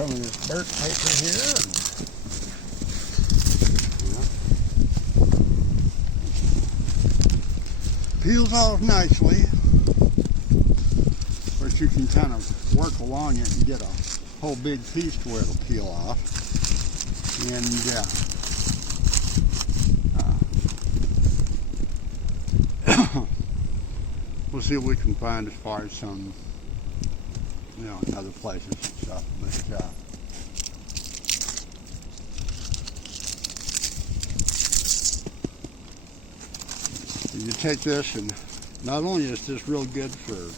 some of this birch paper here. And, peels off nicely. Of course, you can kind of work along it and get a whole big piece to where it'll peel off. And we'll see what we can find as far as some, in other places and stuff. But you take this, and not only is this real good for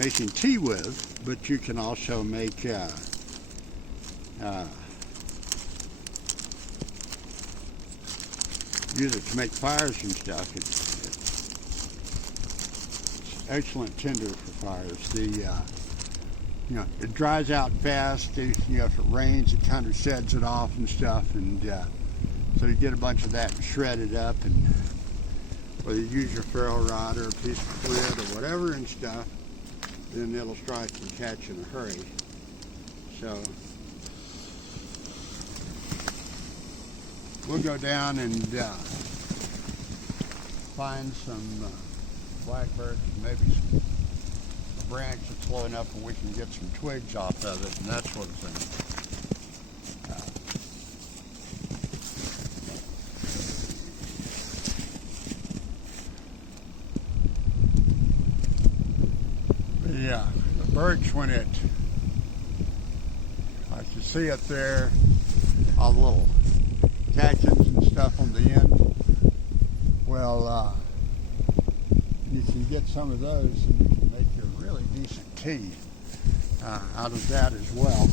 making tea with, but you can also make use it to make fires and stuff. It's excellent tinder for fires. It dries out fast. If it rains, it kind of sheds it off and stuff, and so you get a bunch of that shredded up, and whether you use your ferro rod or a piece of thread or whatever and stuff, then it'll strike and catch in a hurry. So we'll go down and find some blackbirds, maybe a branch that's low enough where we can get some twigs off of it and that sort of thing. Yeah, the birch, when it, like you see up there, all the little catchings and stuff on the end, well, you can get some of those and you can make your really decent tea out of that as well.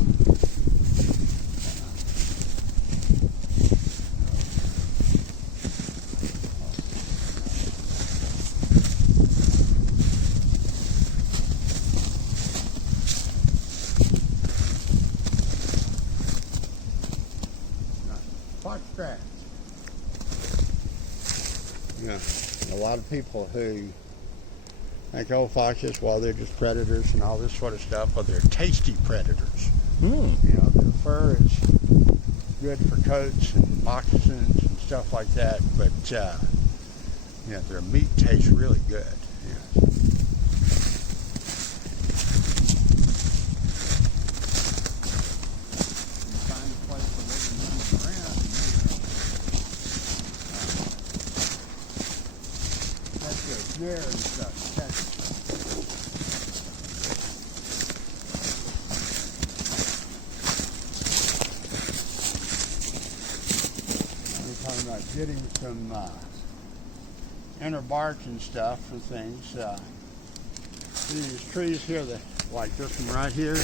Foxgrass. Yeah, a lot of people who think, oh, foxes, well, they're just predators and all this sort of stuff. Well, they're tasty predators. Their fur is good for coats and moccasins and stuff like that, but their meat tastes really good. There and stuff. We're talking about getting some inner bark and stuff for things. See these trees here, like this one right here.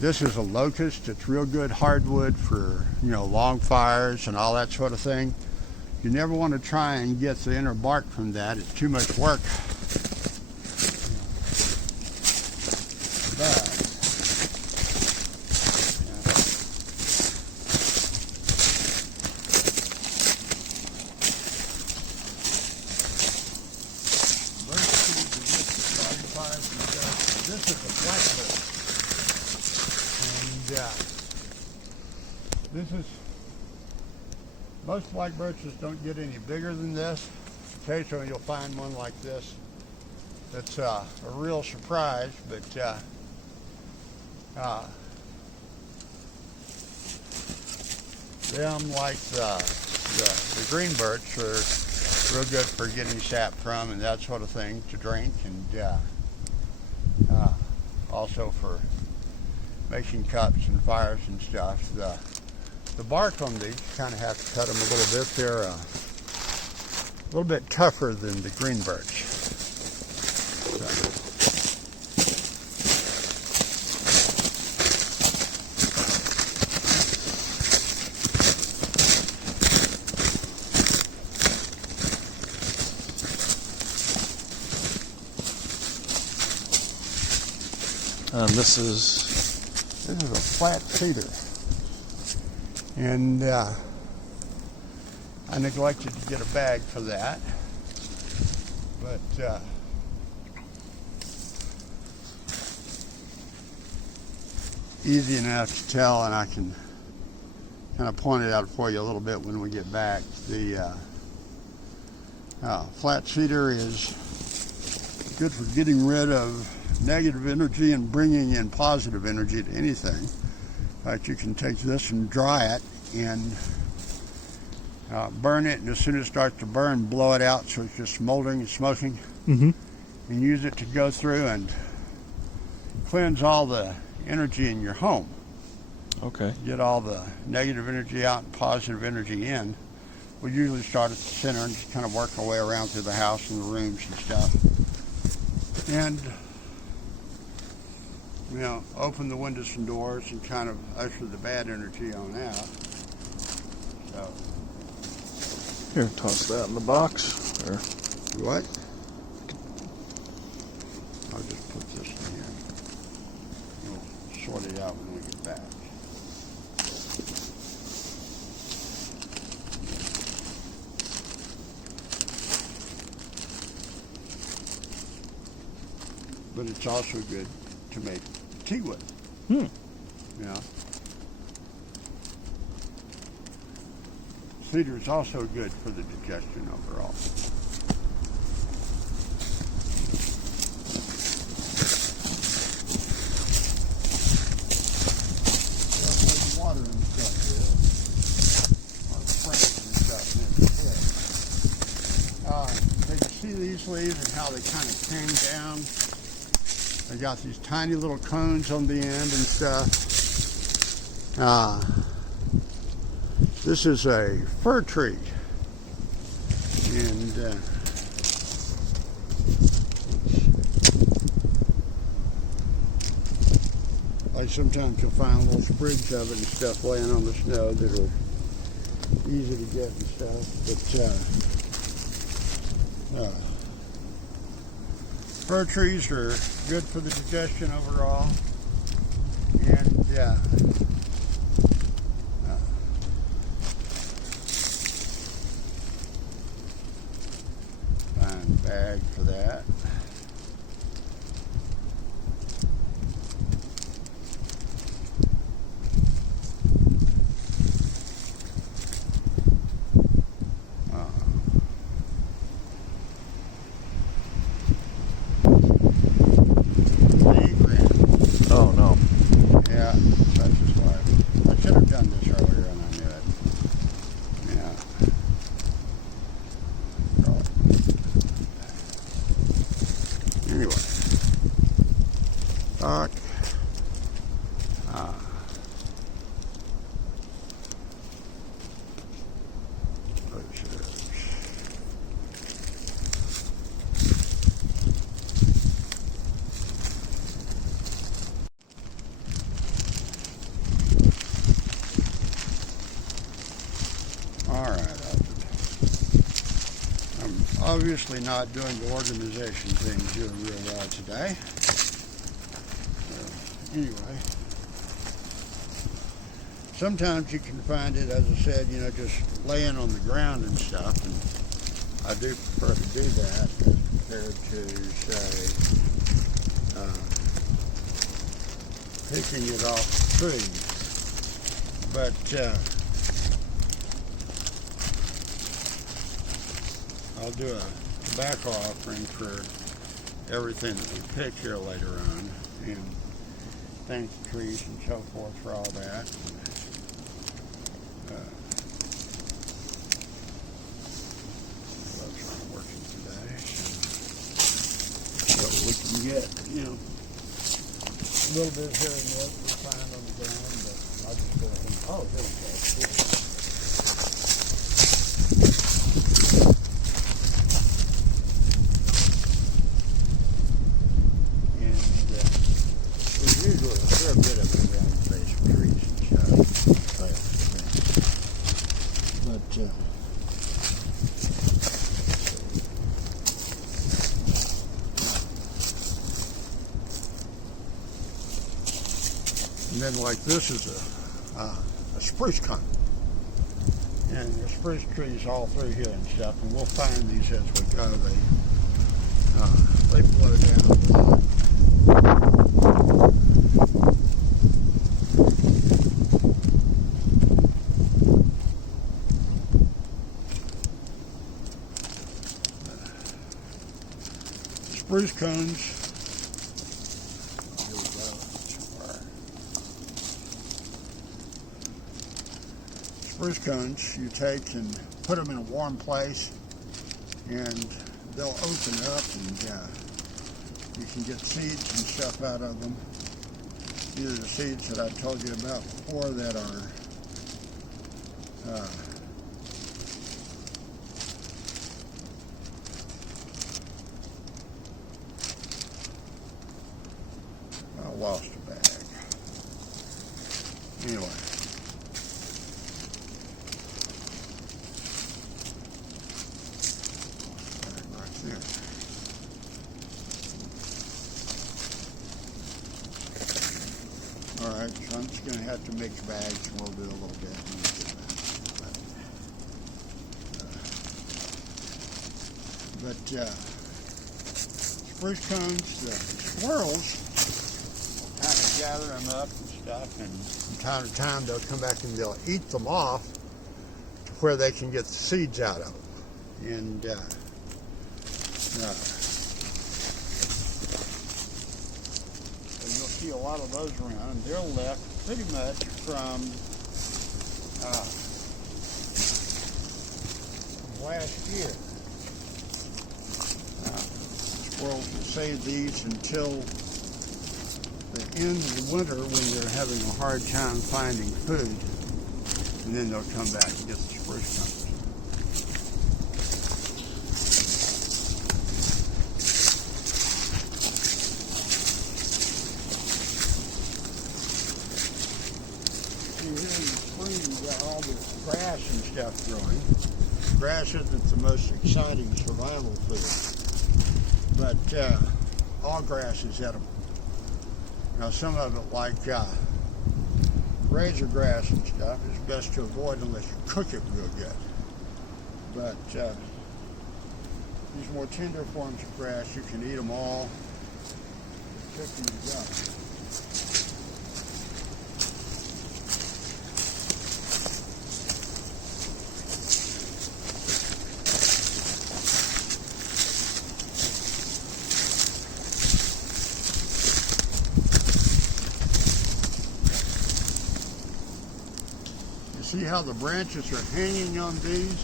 This is a locust. It's real good hardwood for long fires and all that sort of thing. You never want to try and get the inner bark from that. It's too much work. But, this is a blackbird. And this is, most black birches don't get any bigger than this. Occasionally you'll find one like this. That's a real surprise, but them, like the green birch, are real good for getting sap from and that sort of thing to drink, and also for making cups and fires and stuff. The bark on these, you kind of have to cut them a little bit. They're a little bit tougher than the green birch. This is a flat cedar. And I neglected to get a bag for that, but easy enough to tell, and I can kind of point it out for you a little bit when we get back. The flat cedar is good for getting rid of negative energy and bringing in positive energy to anything. In fact, you can take this and dry it and burn it, and as soon as it starts to burn, blow it out so it's just smoldering and smoking, Mm-hmm. and use it to go through and cleanse all the energy in your home. Okay. Get all the negative energy out and positive energy in. We usually start at the center and just kind of work our way around through the house and the rooms and stuff. And, open the windows and doors and kind of usher the bad energy on out. So, Here, toss that in the box. Or what? I'll just put this in here. We'll sort it out when we get back. But it's also good to make tea with. Cedar is also good for the digestion overall. Water and stuff here. A lot of springs and stuff in it. Did you see these leaves and how they kind of hang down? They got these tiny little cones on the end and stuff. This is a fir tree, and like sometimes you'll find little sprigs of it and stuff laying on the snow that are easy to get and stuff. But fir trees are good for the digestion overall, and fine bag for that. oh no. Yeah, that's just why. I should have done this earlier and I knew it. Yeah. Anyway. Talk. Alright, Alfred. I'm obviously not doing the organization thing doing real well today. Anyway, sometimes you can find it, as I said, just laying on the ground and stuff, and I do prefer to do that as compared to, say, picking it off the tree. But, I'll do a tobacco offering for everything that we pick here later on, and thank the trees and so forth for all that. Gloves aren't working today, so we can get, a little bit here and there we find on the ground, but I'll just go ahead and, oh, there we go. Usually a fair bit of it around the base of trees and stuff. But and then like this is a spruce cone. And the spruce trees all through here and stuff, and we'll find these as we go. They blow down a lot. spruce cones. Here we go. Spruce cones you take and put them in a warm place, and they'll open up, and you can get seeds and stuff out of them. These are the seeds that I told you about before that are I lost a bag. Anyway. Right there. All right, so I'm just going to have to mix bags, and we'll do a little bit. Spruce cones, the squirrels kind of gather them up and stuff, and from time to time they'll come back and they'll eat them off to where they can get the seeds out of them. And you'll see a lot of those around, and they're left pretty much from last year. Squirrels will save these until the end of the winter when they're having a hard time finding food, and then they'll come back and get the spruce cones. See, here in the spring you got all this grass and stuff growing. Grass isn't the most exciting survival food, but all grass is edible. Now, some of it, like razor grass and stuff, is best to avoid unless you cook it real good. But these more tender forms of grass, you can eat them all. Just pick these up. See how the branches are hanging on these?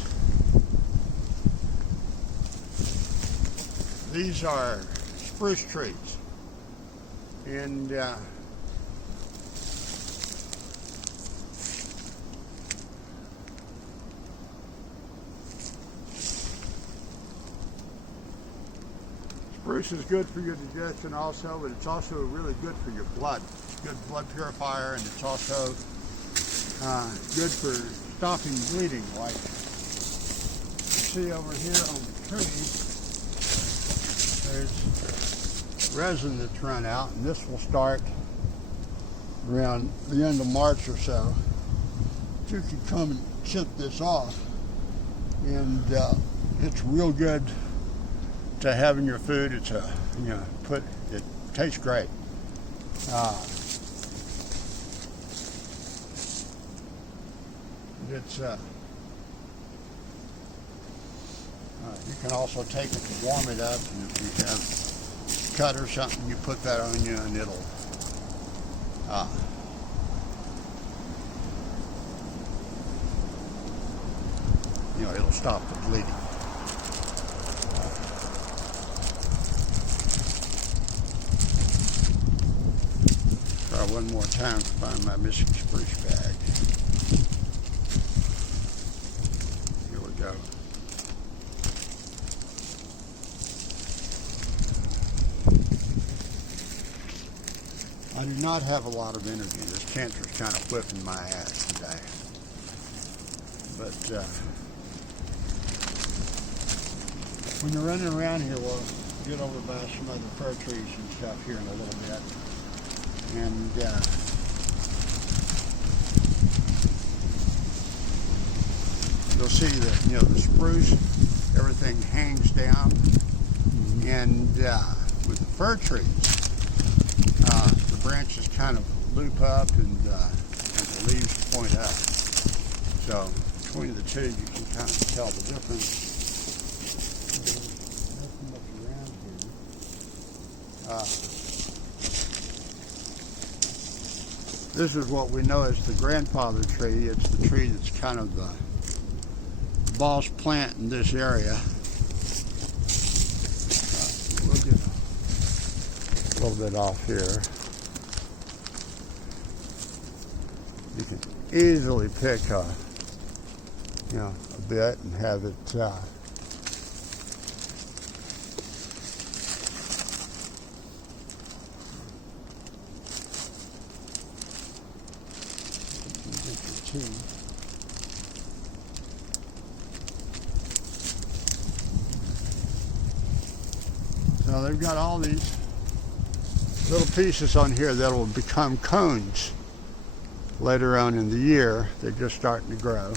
These are spruce trees. And spruce is good for your digestion also, but it's also really good for your blood. It's a good blood purifier, and it's also good for stopping bleeding, like you see over here on the tree. There's resin that's run out, and this will start around the end of March or so. You can come and chip this off, and it's real good to have in your food. It's it tastes great. You can also take it to warm it up, and if you have cut or something, you put that on you, and it'll it'll stop the bleeding. Try one more time to find my missing spruce bag. Go. I do not have a lot of energy. This cancer's kind of whipping my ass today. But when you're running around here, we'll get over by some other fir trees and stuff here in a little bit. And you'll see that, the spruce, everything hangs down. Mm-hmm. And with the fir trees, the branches kind of loop up, and the leaves point up. So between the two, you can kind of tell the difference. Nothing much around here. This is what we know as the grandfather tree. It's the tree that's kind of the boss plant in this area. We'll get a little bit off here. You can easily pick a bit and have it So they've got all these little pieces on here that will become cones later on in the year. They're just starting to grow.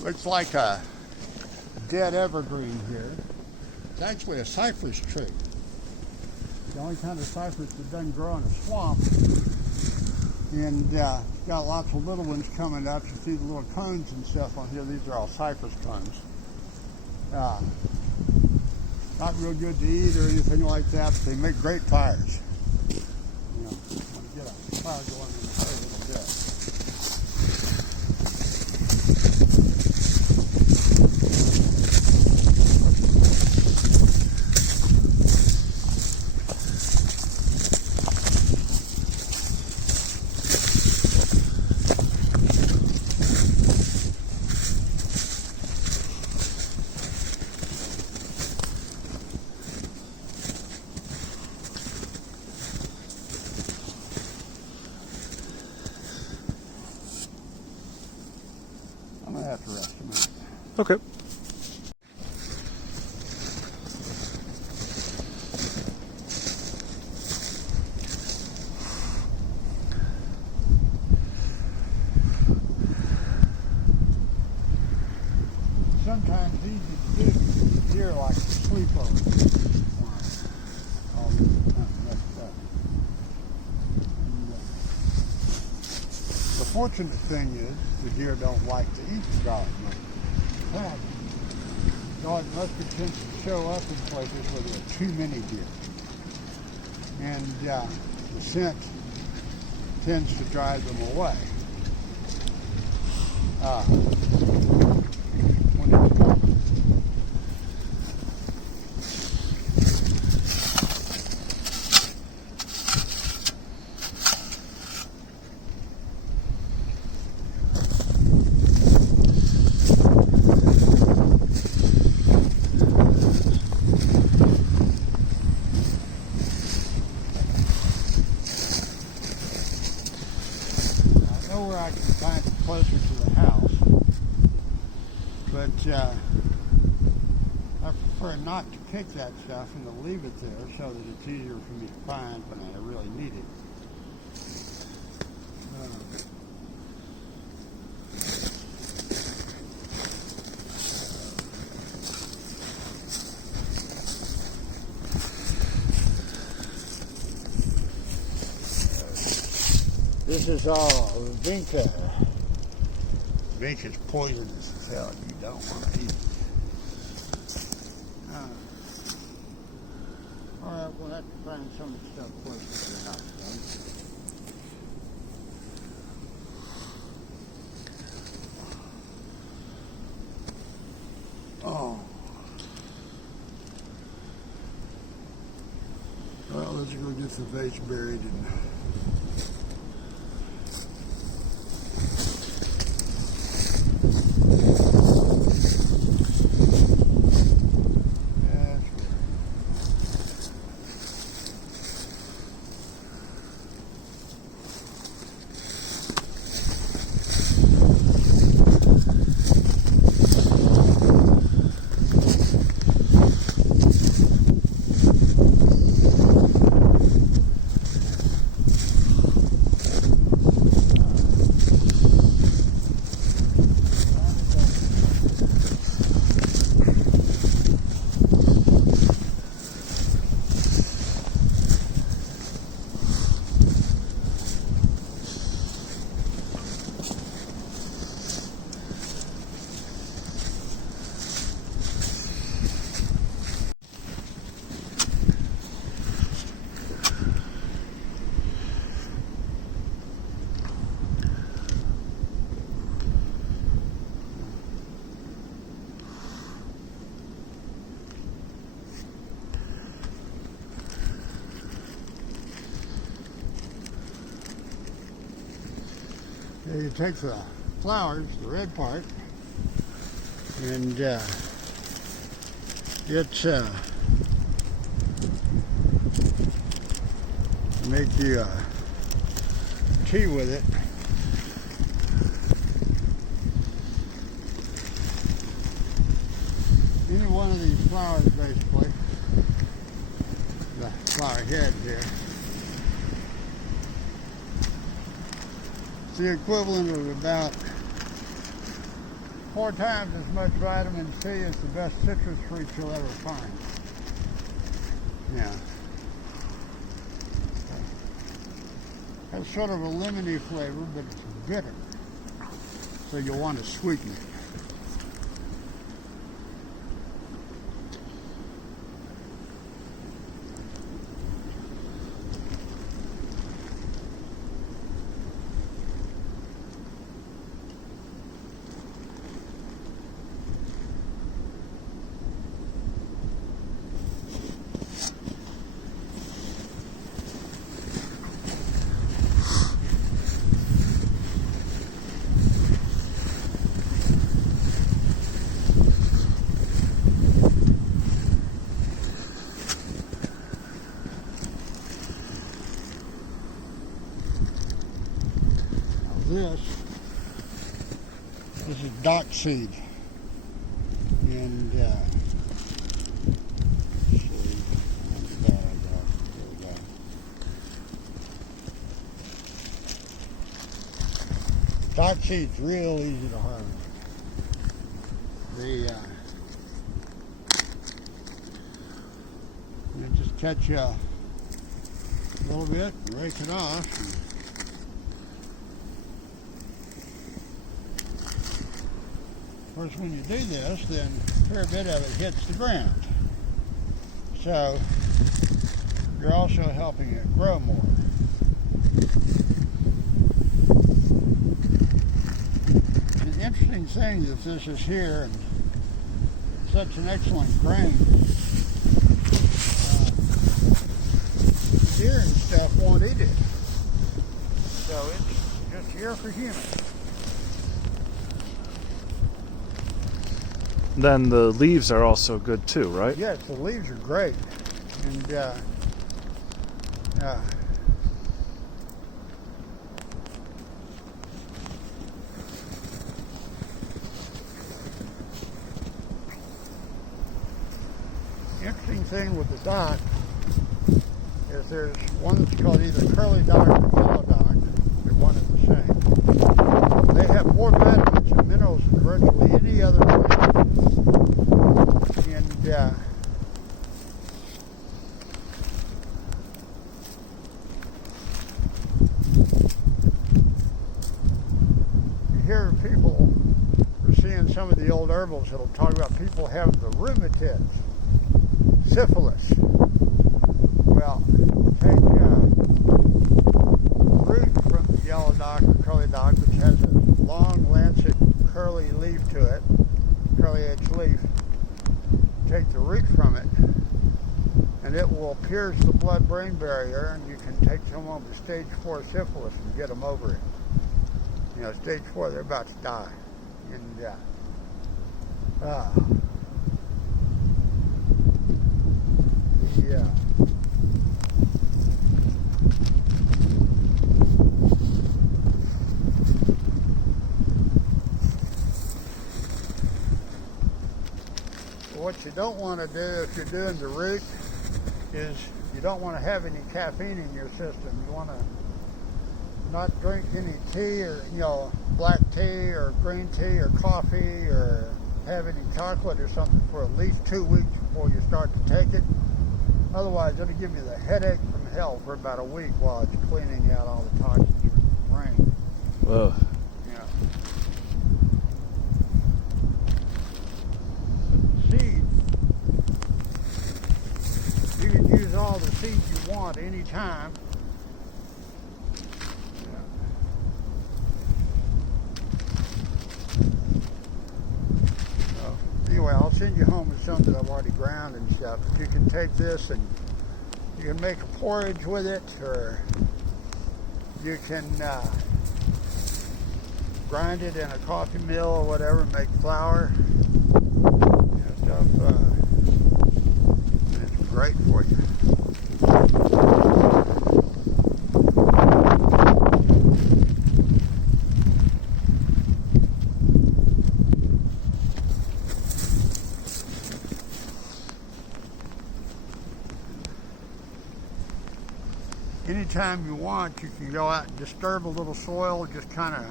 Looks like a dead evergreen here. It's actually a cypress tree. The only kind of cypress that doesn't grow in a swamp. And got lots of little ones coming up. You see the little cones and stuff on here. These are all cypress cones. Not real good to eat or anything like that, but they make great fires. You know, want to get a fire going in a little bit. I'm going to have to rest a minute. Okay. Sometimes these deer like to sleep over all this kind of messed up. The fortunate thing is the deer don't like to eat the garlic mustard. Garlic mustard tends to show up in places where there are too many deer. And the scent tends to drive them away. I can find it closer to the house, but I prefer not to pick that stuff and to leave it there so that it's easier for me to find when I really need it. This is all vinca. Vinca's poisonous as hell. You don't want to eat it. All right, we'll have to find some of the stuff closer to the house. Oh. Well, let's go get the vase buried and. You take the flowers, the red part, and make you tea with it. Any one of these flowers, basically, the flower head here, it's the equivalent of about 4 times as much vitamin C as the best citrus fruit you'll ever find. Yeah. Has sort of a lemony flavor, but it's bitter, so you'll want to sweeten it. This is dock seed, and dock seed's real easy to harvest. You just catch a little bit, rake it off. Of course, when you do this, then a fair bit of it hits the ground. So you're also helping it grow more. And the interesting thing is this is here and such an excellent grain. Deer and stuff won't eat it. So it's just here for humans. Then the leaves are also good too, right? Yes, the leaves are great. And interesting thing with the dock is there's one that's called either curly dock or yellow dock. They're one and the same. They have more vitamins and minerals than virtually any other plant. And you hear people, we're seeing some of the old herbals that'll talk about people having the rheumatiz, syphilis. Well, take root from the yellow dock or curly dock, which has a long, lancet, curly leaf to it, curly edged leaf. Take the root from it, and it will pierce the blood-brain barrier, and you can take someone with stage 4 syphilis and get them over it. You know, stage 4, they're about to die. And what you don't want to do if you're doing the root is you don't want to have any caffeine in your system. You want to not drink any tea or, black tea or green tea or coffee or have any chocolate or something for at least 2 weeks before you start to take it. Otherwise, it'll give you the headache from hell for about a week while it's cleaning out all the toxins from the brain. Whoa. Seed, you can use all the seeds you want anytime. Anyway, I'll send you home with some that I've already ground and stuff. But you can take this and you can make a porridge with it, or you can grind it in a coffee mill or whatever, make flour, stuff. It's great for you. Anytime you want, you can go out and disturb a little soil, just kind of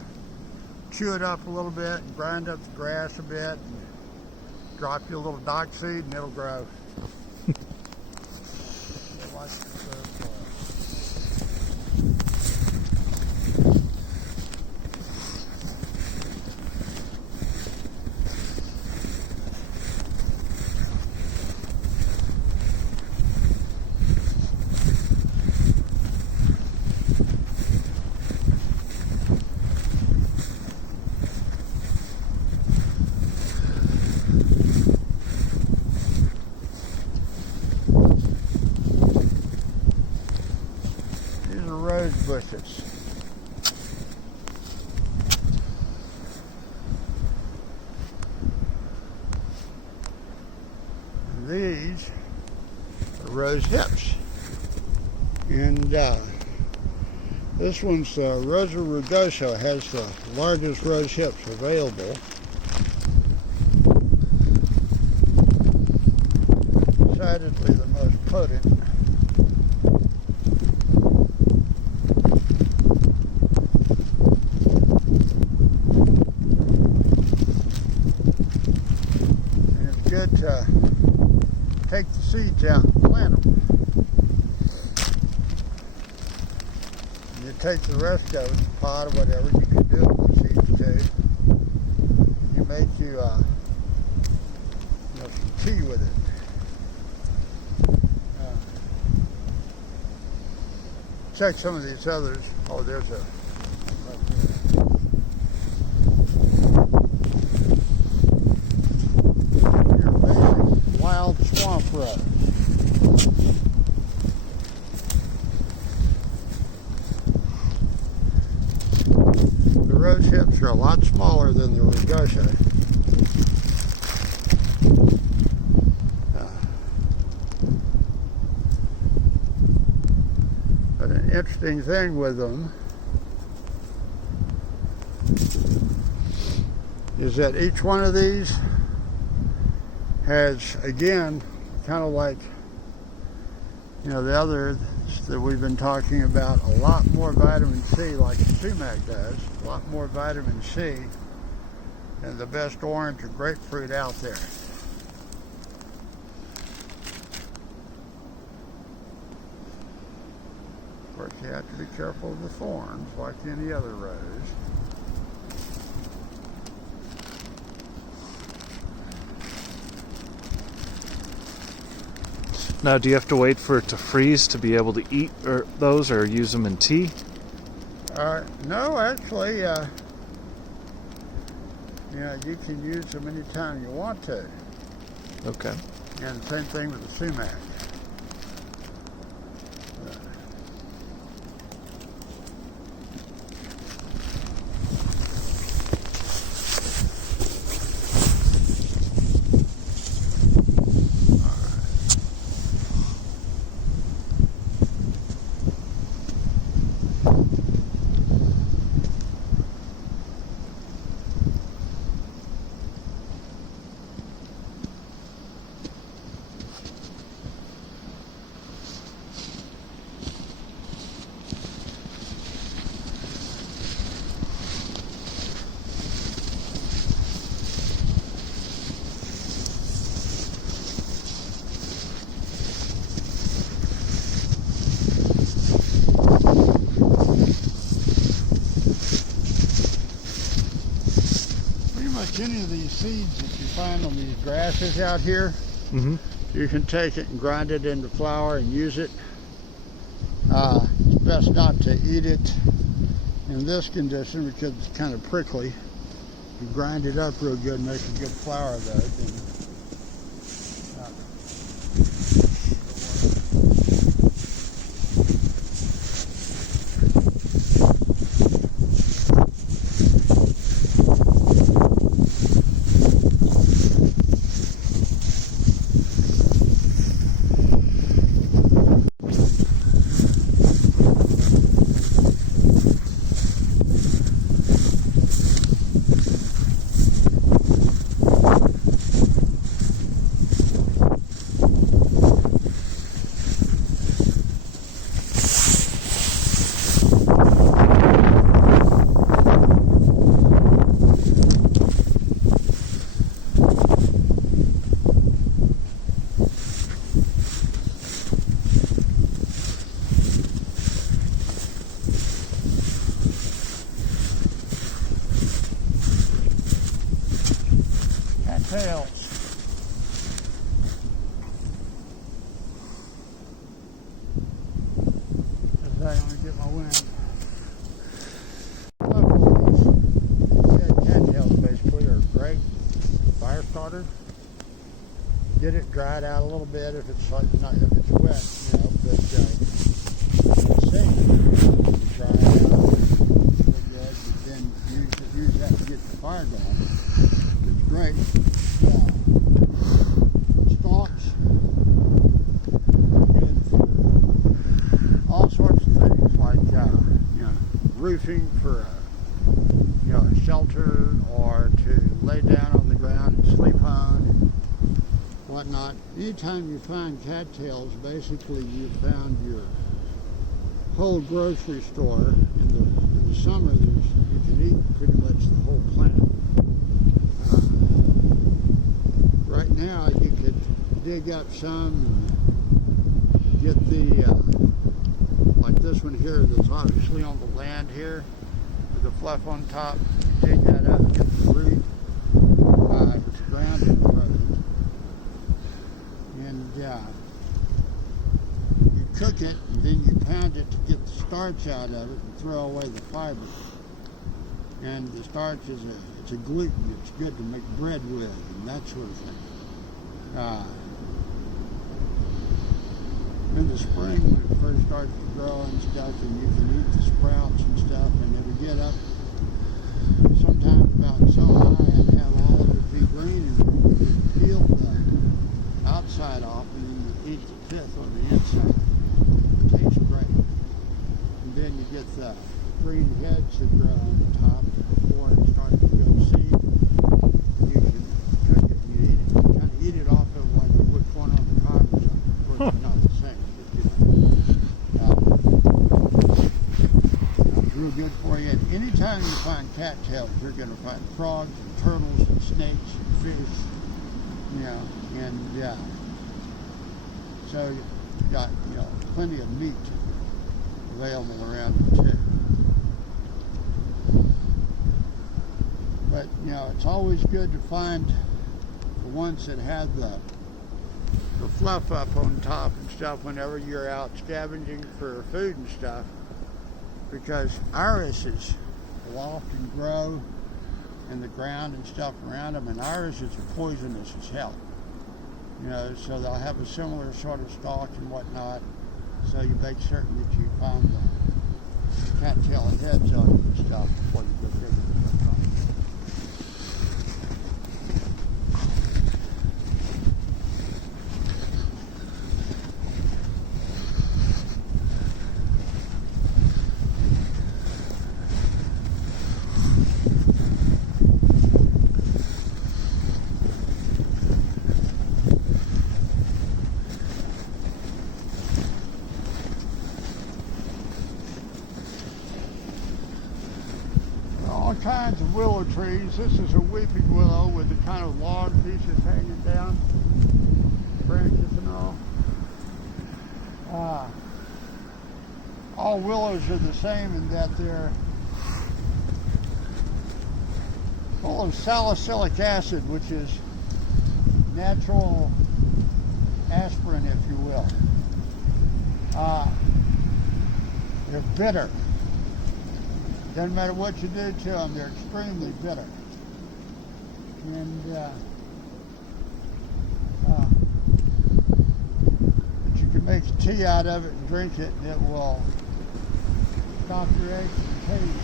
chew it up a little bit and grind up the grass a bit and drop you a little dock seed and it'll grow. Rose bushes. And these are rose hips. And this one's Rosa rugosa, has the largest rose hips available. Decidedly the most potent. Good to take the seeds out and plant them. And you take the rest of it, the pot or whatever, you can do it with seeds too. You make you, some tea with it. Check some of these others. Oh, there's a. Wild swamp rose. The rose hips are a lot smaller than the rugosa. But an interesting thing with them is that each one of these has, again, kind of like, the others that we've been talking about, a lot more vitamin C, like the sumac does, a lot more vitamin C than the best orange or grapefruit out there. Of course, you have to be careful of the thorns, like any other rose. Now, do you have to wait for it to freeze to be able to eat those or use them in tea? No, actually, you can use them anytime you want to. Okay. And the same thing with the sumac. Any of these seeds that you find on these grasses out here, you can take it and grind it into flour and use it. It's best not to eat it in this condition because it's kind of prickly. You grind it up real good and make a good flour of those. Sorry, let me get my wind. Dead cattails basically are great fire starter. Get it dried out a little bit if it's like not if it's wet, you know, but it's safe. Dry it out pretty good, but then use that to get the fire going. It's great. Stalks, good for all sorts of things like you know, roofing for you know, a shelter, or to lay down on the ground and sleep on and whatnot. Anytime you find cattails, basically you found your whole grocery store. In the summer, you can eat pretty much the whole plant. Right now, you could dig up some and get the like this one here that's obviously on the land here with the fluff on top. Dig that up, get the root. It's grounded root. And you cook it, and then you pound it to get the starch out of it and throw away the fiber. And the starch is it's a gluten. It's good to make bread with and that sort of thing. In the spring, when it first starts to grow and stuff, and you can eat the sprouts and stuff, and it'll get up sometimes about so high and have all of it be green, and you peel the outside off, and then you eat the pith on the inside. It tastes great. And then you get the green heads that grow on the top before it starts to go seed. You can cook it and you eat it. You kind of eat it off of like you would corn on the cob or something. Of course, it's not the same. It's real good for you. And anytime you find cattails, you're going to find frogs and turtles and snakes and fish. You know, and so you've got, you know, plenty of meat available around you too. But you know, it's always good to find the ones that have the fluff up on top and stuff whenever you're out scavenging for food and stuff, because irises will often grow in the ground and stuff around them, and irises are poisonous as hell. You know, so they'll have a similar sort of stalk and whatnot. So you make certain that you find the cattail heads on it and stuff before you go digging. All kinds of willow trees. This is a weeping willow with the kind of log pieces hanging down, branches and all. All willows are the same in that they're full of salicylic acid, which is natural aspirin, if you will. They're bitter. Doesn't matter what you do to them, they're extremely bitter. And but you can make tea out of it and drink it, and it will stop your aches and pains.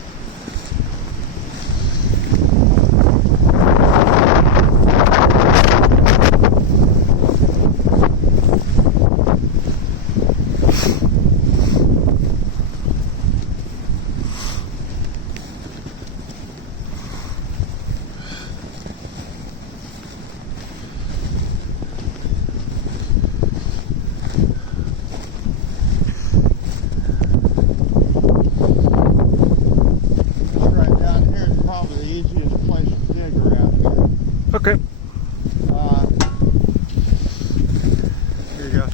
Okay. Here you go.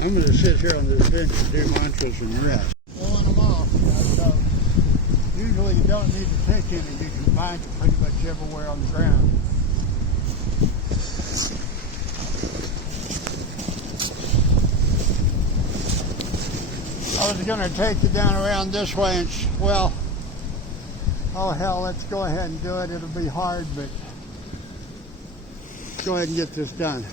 I'm going to sit here on this bench and do mantras and rest. Pulling them off, so usually you don't need to pick any. You can find it pretty much everywhere on the ground. I was going to take you down around this way and, well, oh hell, let's go ahead and do it. It'll be hard, but go ahead and get this done.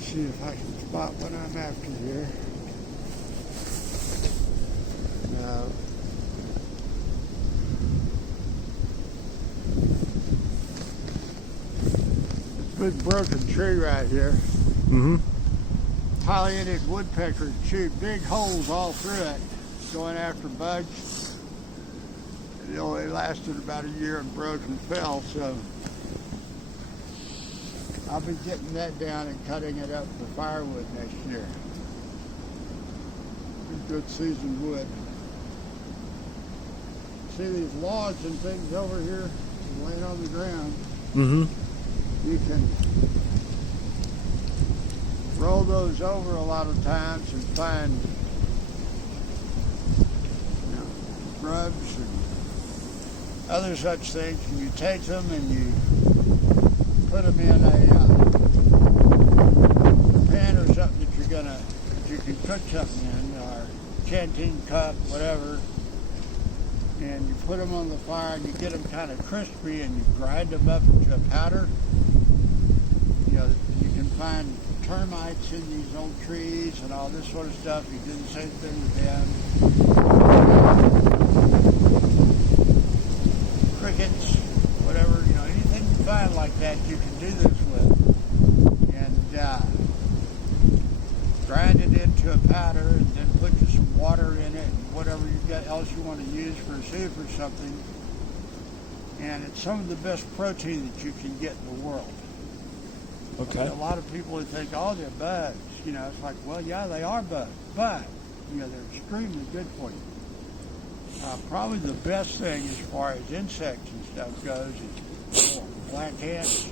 See if I can spot what I'm after here. No. Big broken tree right here. Mm-hmm. Pileated woodpeckers chewed big holes all through it, going after bugs. It only lasted about a year and broke and fell, so I'll be getting that down and cutting it up for firewood next year. Good seasoned wood. See these logs and things over here laying on the ground? Mm-hmm. You can roll those over a lot of times and find, grubs and other such things. And you take them and you put them in a pan or something that you can cook something in, or canteen cup, whatever. And you put them on the fire and you get them kind of crispy and you grind them up into a powder. You can find termites in these old trees and all this sort of stuff. You do the same thing with them. Crickets, whatever, anything you find like that, you can do this with. And grind it into a powder and then put some water in it and whatever else you want to use for a soup or something. And it's some of the best protein that you can get in the world. Okay. A lot of people would think, oh, they're bugs. It's like, well, yeah, they are bugs, but they're extremely good for you. Probably the best thing as far as insects and stuff goes is black ants.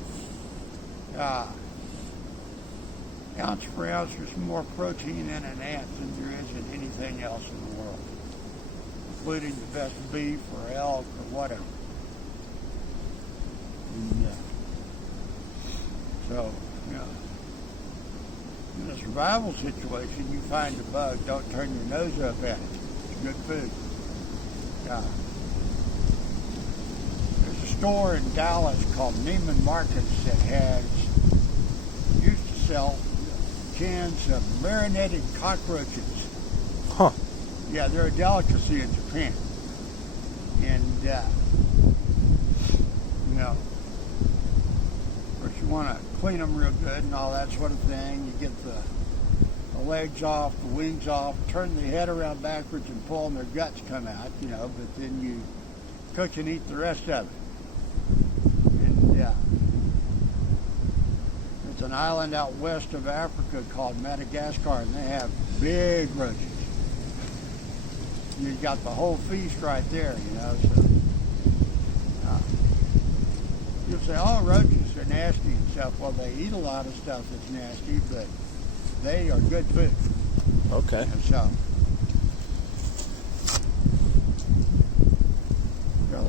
Ounce for ounce, there's more protein in an ant than there is in anything else in the world, including the best beef or elk or whatever. And, so, in a survival situation, you find a bug, don't turn your nose up at it. It's good food. There's a store in Dallas called Neiman Marcus that used to sell cans of marinated cockroaches. Huh. Yeah, they're a delicacy in Japan. And, of course, you want to clean them real good and all that sort of thing. You get the legs off, the wings off, turn the head around backwards and pull and their guts come out, but then you cook and eat the rest of it. And it's an island out west of Africa called Madagascar, and they have big roaches. You got the whole feast right there, so you'll say, oh, roaches are nasty and stuff. Well, they eat a lot of stuff that's nasty, but they are good food. Okay. And so,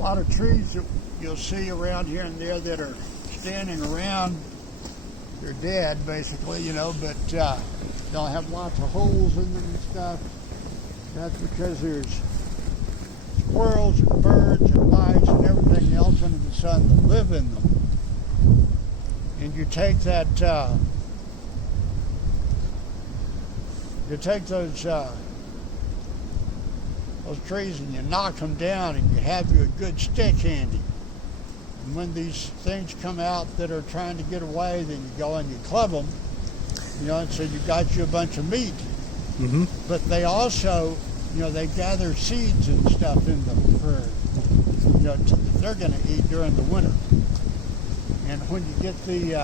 lot of trees that you'll see around here and there that are standing around, they're dead basically, you know, but they'll have lots of holes in them and stuff. That's because there's squirrels and birds and mice and everything else under the sun that live in them. And you take that, you take those trees and you knock them down and you have you a good stick handy. And when these things come out that are trying to get away, then you go and you club them, you know, and so you got you a bunch of meat. Mm-hmm. But they also, you know, they gather seeds and stuff in them for, you know, that they're going to eat during the winter. And when you get the, you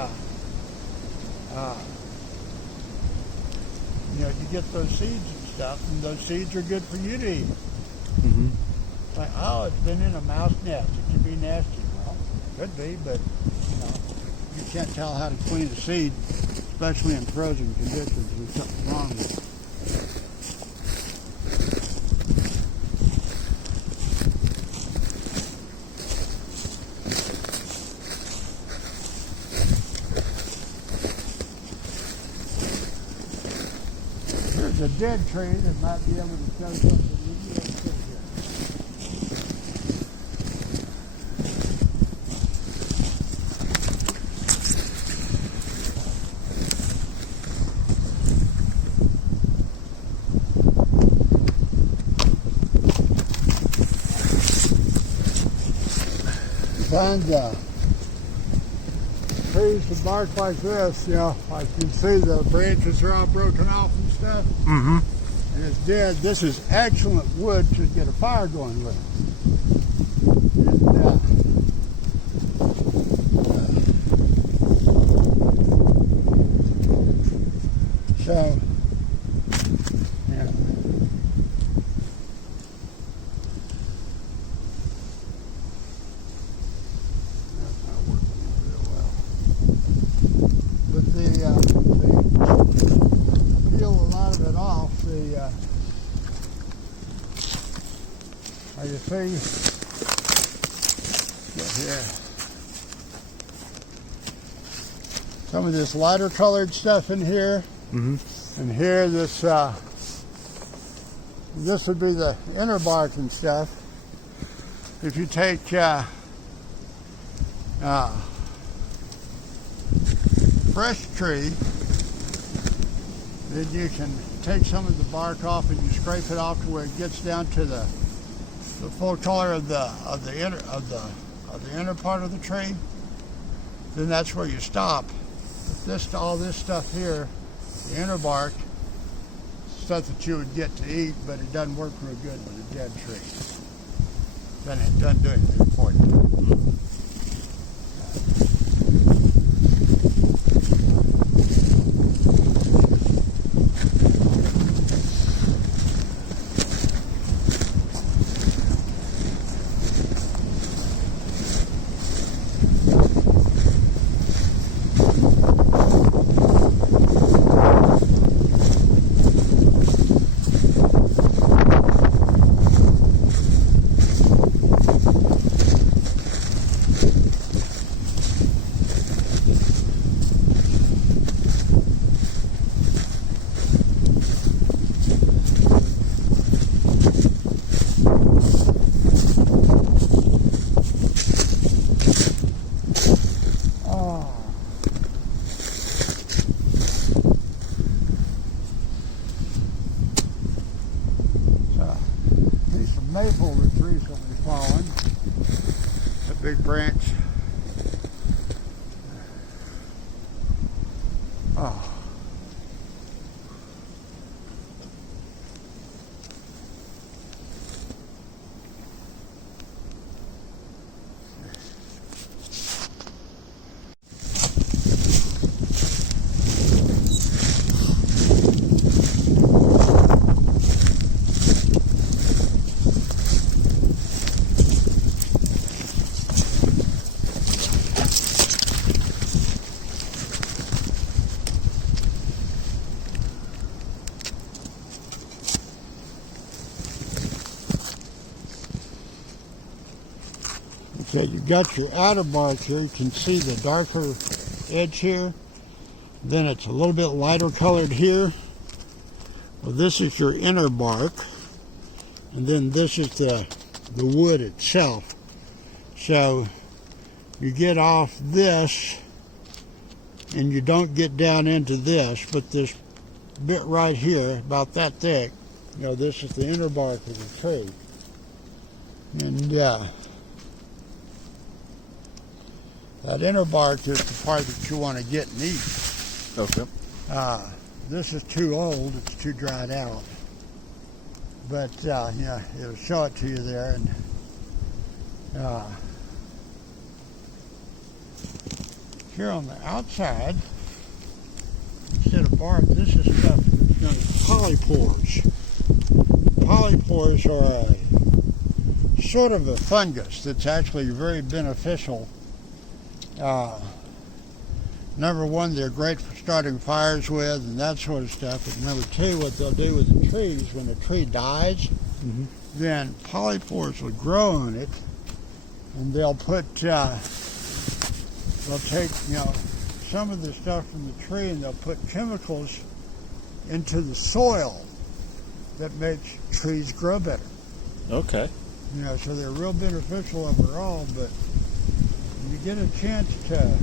know, you get those seeds and stuff, and those seeds are good for you to eat. Mm-hmm. Like, oh, it's been in a mouse nest. It can be nasty. Well, could be, but, you know, you can't tell how to clean a seed, especially in frozen conditions. There's something wrong with it. There's a dead tree that might be able to show something with you. Let's see here. You find trees that bark like this, you know, like you see the branches are all broken off and stuff. Mm-hmm. And it's dead. This is excellent wood to get a fire going with. And, so, yeah. That's not working real well. But they peel a lot of it off. Like you see, look here. Some of this lighter colored stuff in here. Mm-hmm. And here, this would be the inner bark and stuff. If you take fresh tree, then you can take some of the bark off and you scrape it off to where it gets down to the full color of the inner part of the tree. Then that's where you stop. But all this stuff here, the inner bark, stuff that you would get to eat, but it doesn't work real good with a dead tree. Then it doesn't do anything for you. Maple that's recently fallen, a big branch. Oh. So you got your outer bark here. You can see the darker edge here. Then it's a little bit lighter colored here. Well, this is your inner bark. And then this is the wood itself. So you get off this and you don't get down into this, but this bit right here, about that thick, this is the inner bark of the tree. And that inner bark is the part that you want to get and eat. Okay. This is too old, it's too dried out. But it'll show it to you there. And here on the outside, instead of bark, this is stuff that's known as polypores. Polypores are a sort of a fungus that's actually very beneficial. Number one, they're great for starting fires with and that sort of stuff. But number two, what they'll do with the trees, when a tree dies, then polypores will grow on it, and they'll take some of the stuff from the tree and they'll put chemicals into the soil that makes trees grow better. Okay. So they're real beneficial overall. But when you get a chance to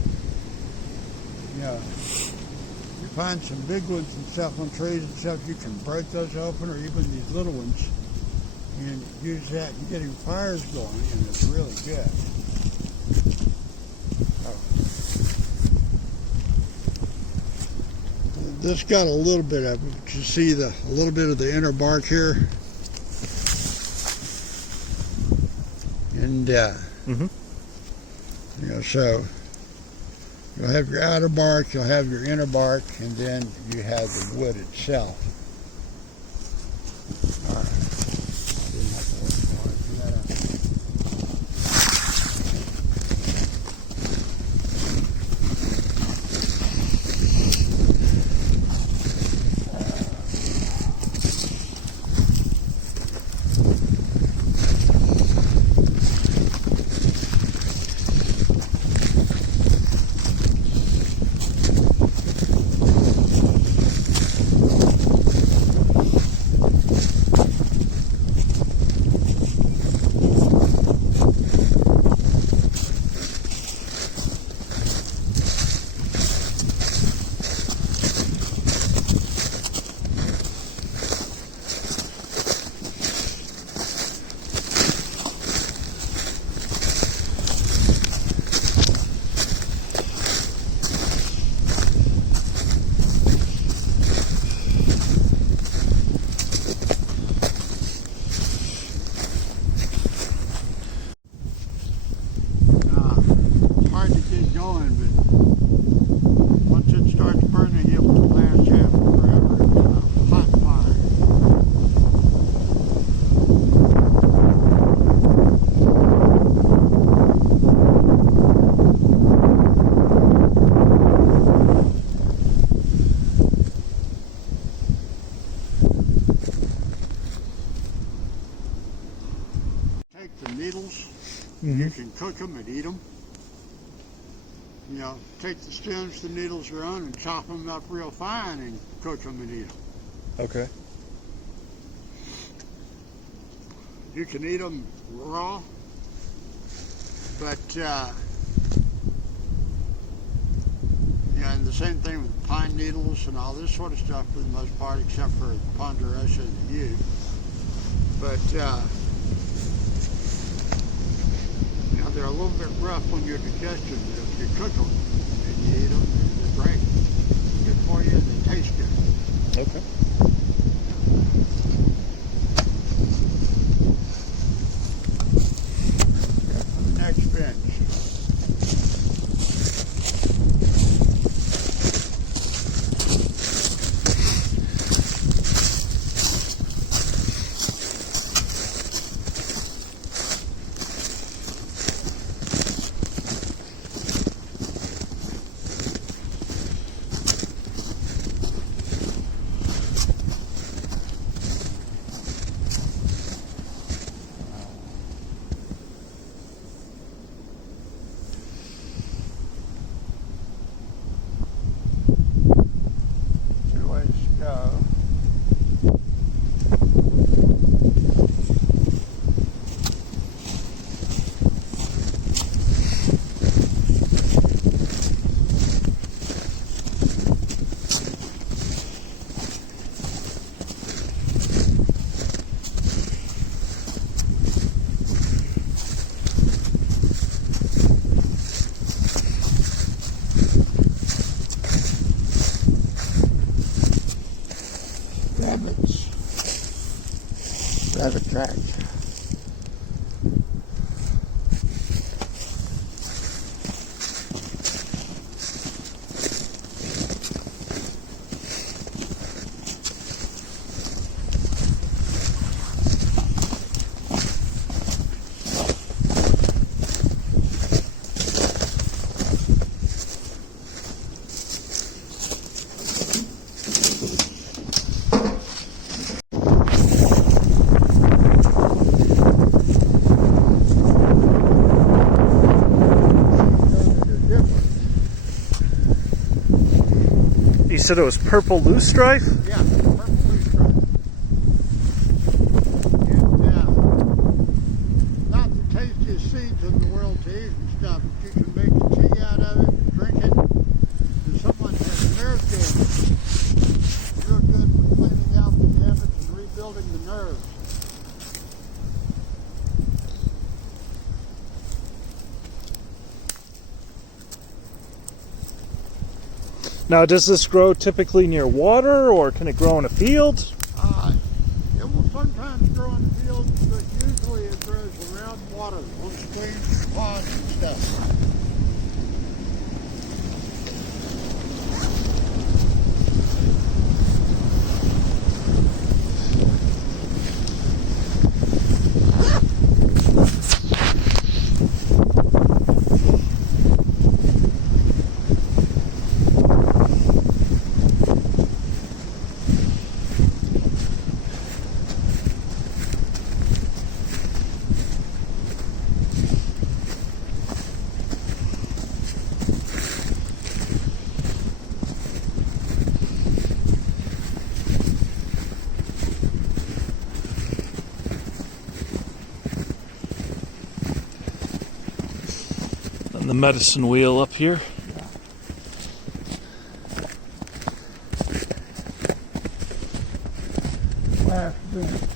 you find some big ones and stuff on trees and stuff, you can break those open, or even these little ones, and use that and getting fires going, and it's really good. This got a little bit of it, but you see a little bit of the inner bark here, and so you'll have your outer bark, you'll have your inner bark, and then you have the wood itself. All right. Didn't have to work hard for that. You can cook them and eat them. Take the stems the needles are on and chop them up real fine and cook them and eat them. Okay. You can eat them raw, but and the same thing with pine needles and all this sort of stuff for the most part, except for ponderosa and the yew. But they're a little bit rough on your digestion, but if you cook them and you eat them, they're great. Good for you, and they taste good. Okay. On the next bench. That's a track. You said it was purple loosestrife? Yeah, purple loosestrife. And not the tastiest seeds in the world to eat and stuff, but you can make tea out of it and drink it. And someone has nerve damage. Real good for cleaning out the damage and rebuilding the nerves. Now, does this grow typically near water, or can it grow in a field? It will sometimes grow in fields, but usually it grows around water, on streams, ponds, and stuff. And the medicine wheel up here. Last minute.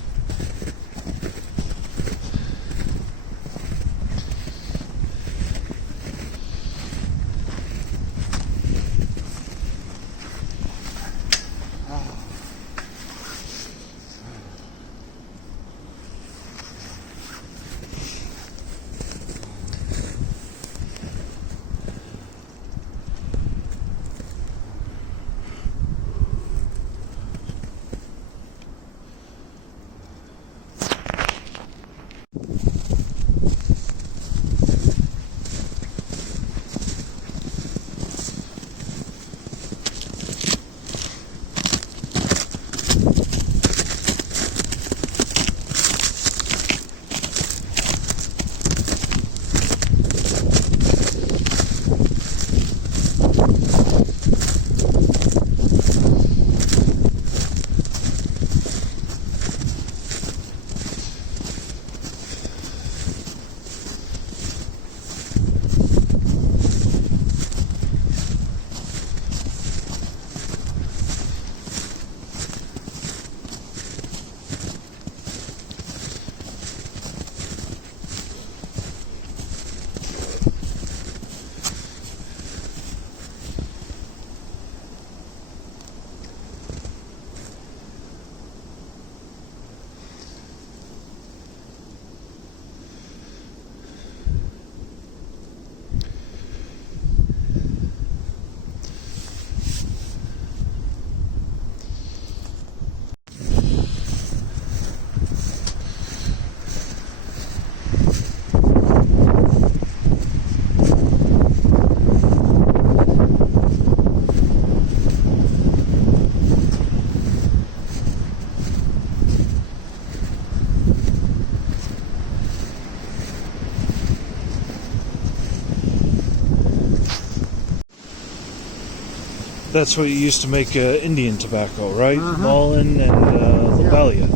That's what you used to make Indian tobacco, right? Uh-huh. Mullen and Lobelia.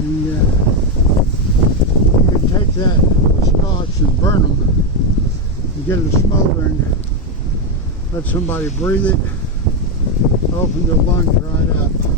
Yeah. And you can take that with Scotch and burn them and get it smoldering. Let somebody breathe it, open their lungs right up.